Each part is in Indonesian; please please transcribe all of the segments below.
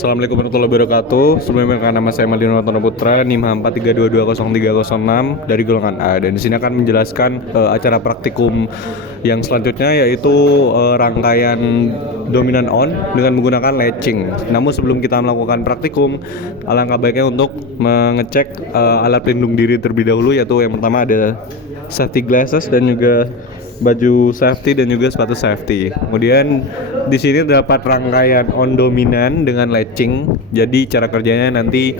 Assalamualaikum warahmatullahi wabarakatuh. Sebelumnya perkenalkan, nama saya Maldino Ratono Putra, NIM H43220306 dari golongan A. Dan di sini akan menjelaskan acara praktikum yang selanjutnya, yaitu rangkaian dominan on dengan menggunakan latching. Namun sebelum kita melakukan praktikum, alangkah baiknya untuk mengecek alat pelindung diri terlebih dahulu, yaitu yang pertama ada safety glasses dan juga baju safety dan juga sepatu safety. Kemudian di sini terdapat rangkaian on dominan dengan latching. Jadi cara kerjanya nanti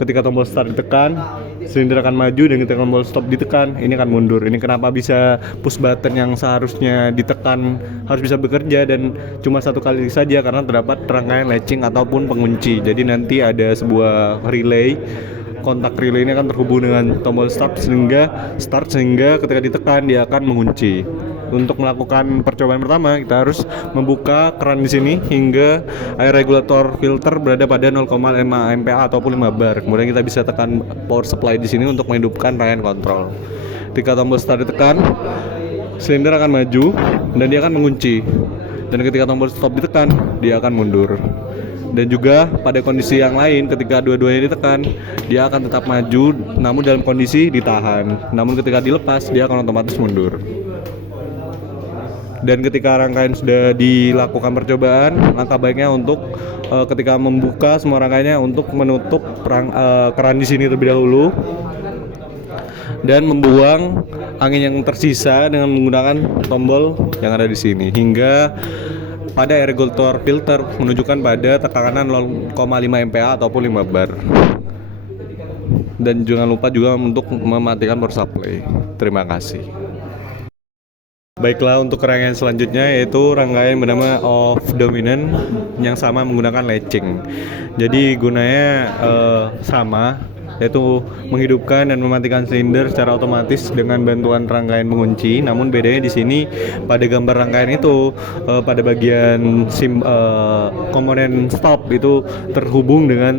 ketika tombol start ditekan, silinder akan maju, dan ketika tombol stop ditekan, ini akan mundur. Ini kenapa bisa push button yang seharusnya ditekan harus bisa bekerja dan cuma satu kali saja, karena terdapat rangkaian latching ataupun pengunci. Jadi nanti ada sebuah relay. Kontak relay ini akan terhubung dengan tombol start sehingga ketika ditekan dia akan mengunci. Untuk melakukan percobaan pertama, kita harus membuka keran di sini hingga air regulator filter berada pada 0,5 MPa ataupun 5 bar. Kemudian kita bisa tekan power supply di sini untuk menghidupkan rangkaian kontrol. Ketika tombol start ditekan, silinder akan maju dan dia akan mengunci. Dan ketika tombol stop ditekan, dia akan mundur. Dan juga pada kondisi yang lain, ketika dua-duanya ditekan, dia akan tetap maju namun dalam kondisi ditahan. Namun ketika dilepas, dia akan otomatis mundur. Dan ketika rangkaian sudah dilakukan percobaan, langkah baiknya untuk ketika membuka semua rangkaiannya untuk menutup keran di sini terlebih dahulu dan membuang angin yang tersisa dengan menggunakan tombol yang ada di sini hingga pada air regulator filter menunjukkan pada tekanan 0,5 MPa ataupun 5 bar. Dan jangan lupa juga untuk mematikan power supply. Terima kasih. Baiklah, untuk rangkaian selanjutnya yaitu rangkaian bernama off dominant yang sama menggunakan latching. Jadi gunanya sama, yaitu menghidupkan dan mematikan silinder secara otomatis dengan bantuan rangkaian pengunci. Namun bedanya di sini pada gambar rangkaian itu pada bagian komponen stop itu terhubung dengan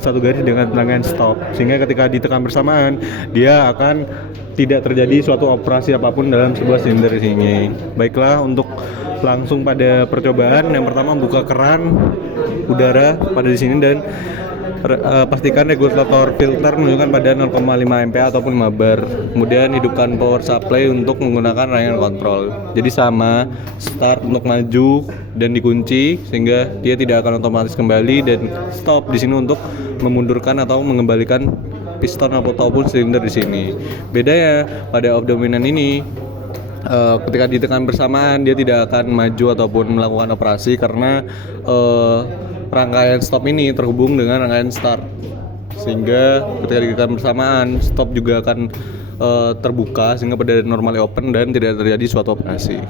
satu garis dengan rangkaian stop, sehingga ketika ditekan bersamaan dia akan tidak terjadi suatu operasi apapun dalam sebuah silinder di sini. Baiklah, untuk langsung pada percobaan, yang pertama buka keran udara pada di sini dan pastikan regulator filter menunjukkan pada 0,5 MPa ataupun 5 bar. Kemudian hidupkan power supply untuk menggunakan rangkaian kontrol. Jadi sama, start untuk maju dan dikunci sehingga dia tidak akan otomatis kembali, dan stop di sini untuk memundurkan atau mengembalikan piston ataupun silinder di sini. Bedanya pada off dominant ini, ketika ditekan bersamaan dia tidak akan maju ataupun melakukan operasi karena rangkaian stop ini terhubung dengan rangkaian start, sehingga ketika ditekan bersamaan stop juga akan terbuka sehingga pada normally open dan tidak terjadi suatu operasi.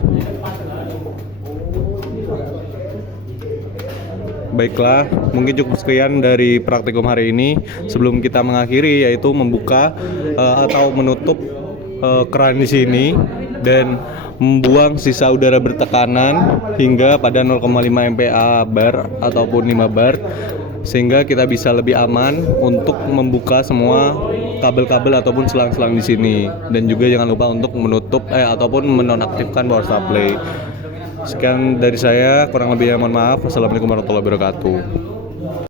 Baiklah, mungkin cukup sekian dari praktikum hari ini. Sebelum kita mengakhiri, yaitu membuka atau menutup keran di sini dan membuang sisa udara bertekanan hingga pada 0,5 MPa bar ataupun 5 bar, sehingga kita bisa lebih aman untuk membuka semua kabel-kabel ataupun selang-selang di sini. Dan juga jangan lupa untuk menutup ataupun menonaktifkan power supply. Sekian dari saya, kurang lebihnya mohon maaf. Wassalamualaikum warahmatullahi wabarakatuh.